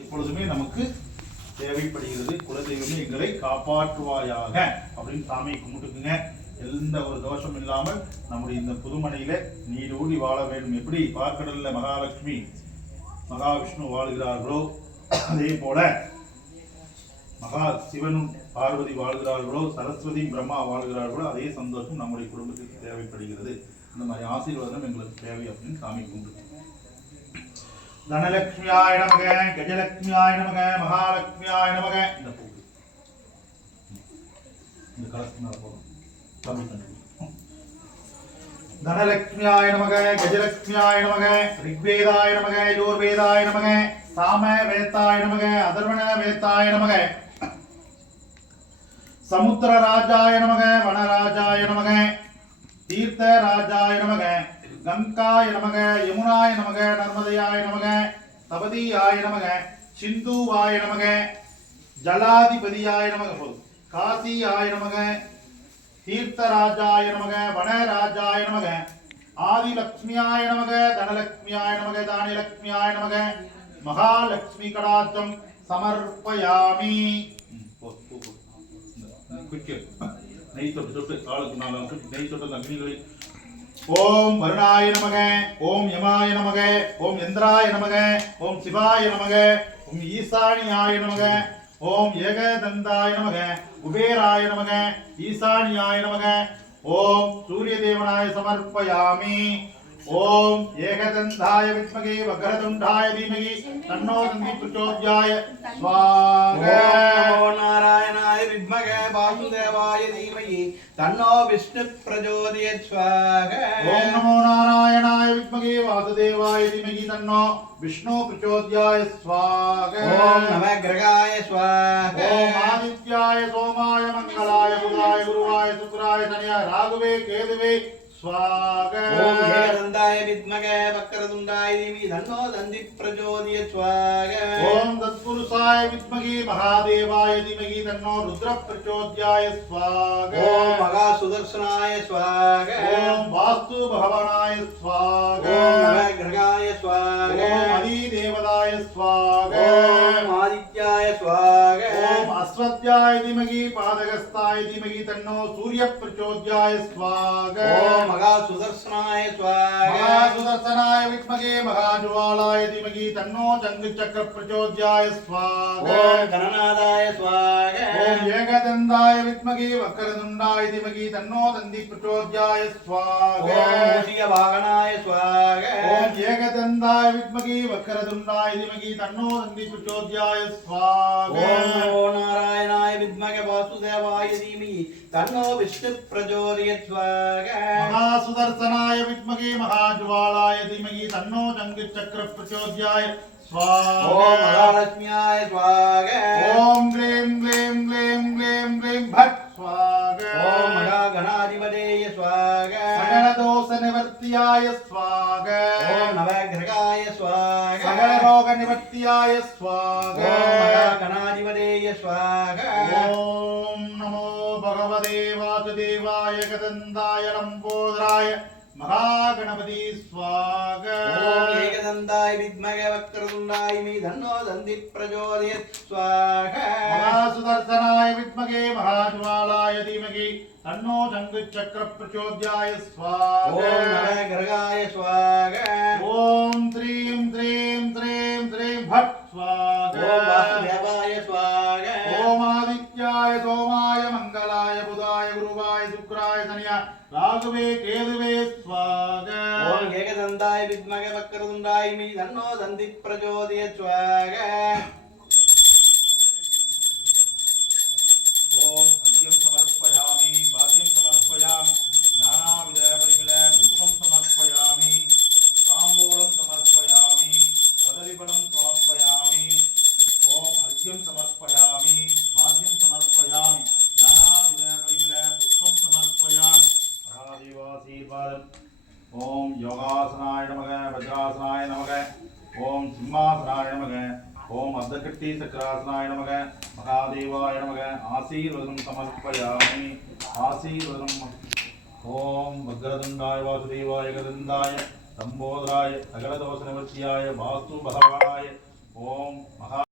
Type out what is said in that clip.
எப்பொழுதுமே நமக்கு தேவைப்படுகிறது. குலதெய்வமே எங்களை காப்பாற்றுவாயாக அப்படின்னு சாமியை கும்பிட்டுக்குங்க. எந்த ஒரு தோஷம் இல்லாமல் நம்முடைய இந்த புதுமனையில நீடூடி வாழ வேண்டும். எப்படி பார்க்கடல்ல மகாலட்சுமி மகாவிஷ்ணு வாழ்கிறார்களோ அதே போல மகா சிவனும் பார்வதி வாழ்கிறார்களோ, சரஸ்வதி பிரம்மா வாழ்கிறார்களோ, அதே சந்தோஷம் நம்முடைய குடும்பத்துக்கு தேவைப்படுகிறது. அந்த மாதிரி ஆசீர்வாதம் எங்களுக்கு தேவை அப்படின்னு சாமி கும்பிட்டு தனலட்சுமியாய நமக, கஜலட்சுமியாய நமக, மகாலட்சுமியாய நமக. இந்த பூ இந்த கலசம் போதும். தனலட்சுமியாய நமக, கஜலட்சுமியாய நமக, ரிக்வேதாய நமக, யோர்வேதாய நமக, சாம வேதாய நமக, அதர்வண வேதாய நமக, சமுத்திர ராஜாய நமக, வனராஜாய நமக, தீர்த்த ராஜாய நமக, கங்காய நமக, யமுனாய நமக, நர்மதையாய நமக, தபதியாய நமக, சிந்துவாய நமக, ஜலாதிபதியாய நமக, காசியாய நமக, தீர்த்தராஜாய நமக, வனராஜாய நமக, ஆதிலக்ஷ்மியாய நமக, தனலக்ஷ்மியாய நமக, தானியலக்ஷ்மியாய நமக, மகாலட்சுமி கடாட்சம் சமர்ப்பயாமி. நெய் தொட்டு தொட்டு காலுக்கு நாலு நெய் தொட்டு அக்னிகளில் ஓம் வருணாய நமக, ஓம் யமாய நமக, ஓம் இந்திராய நமக, ஓம் சிவாய நமக, ஓம் ஈசானியாய நமக, ஓம் ஏகதந்தாய நமக, குபேராய நமக, ஈசானியாய நமக, ஓம் சூரிய தேவனாய சமர்ப்பயாமி. ஓம் ஏகதந்தாய வித்மகே வக்ரதுண்டாய தீமகி தன்னோ தந்தி பிரச்சோதயாய ஸ்வாஹா. ஓம் நாராயணாய வித்மகே வாசுதேவாய தீமகி தன்னோ விஷ்ணு பிரச்சோதயாத் ஸ்வாஹா. ஓம் நமோ நாராயணாய வித்மகே வாசுதேவாய தீமகி தன்னோ விஷ்ணு பிரச்சோதயாய ஸ்வாஹா. ஓம் நம கிரகாய ஸ்வாஹா. ஓம் ஆதித்யாய சோமாய மங்களாய புதாய குருவாய சுக்ராய சனியாய ராகுவே கேதுவே ஸ்வாஹா. ஓம் ஏகதந்தாய வித்மகே வக்ரதுண்டாய தீமகி தன்னோ தந்தி பிரச்சோதயாத் ஸ்வாஹா. ஓம் தத்புருஷாய வித்மகே மகாதேவாய தீமகி தன்னோ ருத்ர பிரச்சோதயாய ஸ்வாஹா. ஓம் மகா சுதர்சனாய ஸ்வாஹா. ஓம் வாஸ்து பகவானாய ஸ்வாஹா. ஓம் நம கிரகாய ஸ்வாஹா. ஓம் அதி தேவதாய ஸ்வாஹா. ஓம் ஆதித்யாய ஸ்வாஹா. ஓம் அஸ்வத்யாய தீமகி பாதகஸ்தாய தீமகி தன்னோ சூரிய பிரச்சோதயாய ஸ்வாஹா. ஓம் மகா சுதர்சனாய ஸ்வாஹா. மகா சுதர்சனாய வித்மகே மகாஜ்வாலாய தீமகி தன்னோ சங்கு சக்கர பிரச்சோதயாய ஸ்வாஹா. ஓம் கணநாதாய ஸ்வாஹா. ஓம் ஏகதந்தாய வித்மகே வக்ரதுண்டாய தீமகி தன்னோ தந்தி பிரச்சோதயாய ஸ்வாஹா. ஓம் மூஷிக வாகனாய ஸ்வாஹா. ஓம் ஏகதந்தாய வித்மகே வக்ரதுண்டாய தீமகி தன்னோ தந்தி பிரச்சோதயாய ஸ்வாஹா. ஓம் நமோ நாராயணாய வித்மகே வாசுதேவாய தீமகி தன்னோ விஷ்ணு பிரச்சோதயாத் ஸ்வாஹா. மகா சுதர்சனாய வித்மகே மகாஜ்வாலாய தீமகி தன்னோ சங்கு சக்கர பிரச்சோதயாய ஸ்வாஹா. ஓம் மகாலட்சுமியாய ஸ்வாஹா. ஓம் க்ளீம் க்ளீம் க்ளீம் க்ளீம் க்ளீம் பட் ஸ்வாஹா. ஓம் மகா கணாதிபதேய ஸ்வாஹா. சகல தோஷ நிவர்த்தியாய ஸ்வாஹா. ஓம் நவகிரகாய ஸ்வாஹா. சகல ரோக நிவர்த்தியாய ஸ்வாஹா. ஓம் மகா கணாதிபதேய ஸ்வாஹா. ஓம் நமோ பகவதே வாசுதேவாய கதந்தாய லம்போதராய மகாகணபதி ஸ்வாஹா. ஓம் ஏகதந்தாய வித்மகே வக்ரதுண்டாய தீமகி தன்னோ தந்தி பிரச்சோதயாத் ஸ்வாஹா. மகா சுதர்சனாய வித்மகே மகாஜ்வாலாய தீமகி தன்னோ சங்கு சக்கர பிரச்சோதயாய ஸ்வாஹா. ஓம் நம கிரகாய ஸ்வாஹா. ஓம் த்ரீம் த்ரீம் த்ரீம் த்ரீம் பட் ஸ்வாஹா. ஓம் வாசுதேவாய ஸ்வாஹா. ஓம் ஆதித்யாய சோமாய மங்களாய புதாய குருவாய சுக்ராய சனியாய ராகுவே கேதுவே ஸ்வாஹா. ஓம் ஏகதந்தாய வித்மகே வக்ரதுண்டாய தீமகி தன்னோ தந்தி பிரச்சோதயாத் ஸ்வாஹா. ஓம் அர்க்யம் சமர்ப்பயாமி, பாத்யம் சமர்ப்பயாமி, ஞானாவித பரிமள புஷ்பம் சமர்ப்பயாமி, தாம்பூலம் சமர்ப்பயாமி, கதலிபலம் சமர்ப்பயாமி. ஓம் அர்க்யம் சமர்ப்பயாமி, பாத்யம் சமர்ப்பயாமி, ஞானாவித பரிமள புஷ்பம் சமர்ப்பயாமி. மகாதேவாசீர்வாதம். ஓம் யோகாசனாய நமக, வஜ்ராசனாய நமக, ஓம் சிம்மாசனாய நமக, ஓம் அர்த்தகட்டி சக்கராசனாய நமக, மகாதேவாய நமக. ஆசீர்வதம் சமர்ப்பயாமி, ஆசீர்வதம். ஓம் வக்ரதுண்டாய வாசுதேவாய கதந்தாய लंबोदराय सकलदोष निवृत्त्याय वास्तु भगवाय ओम महा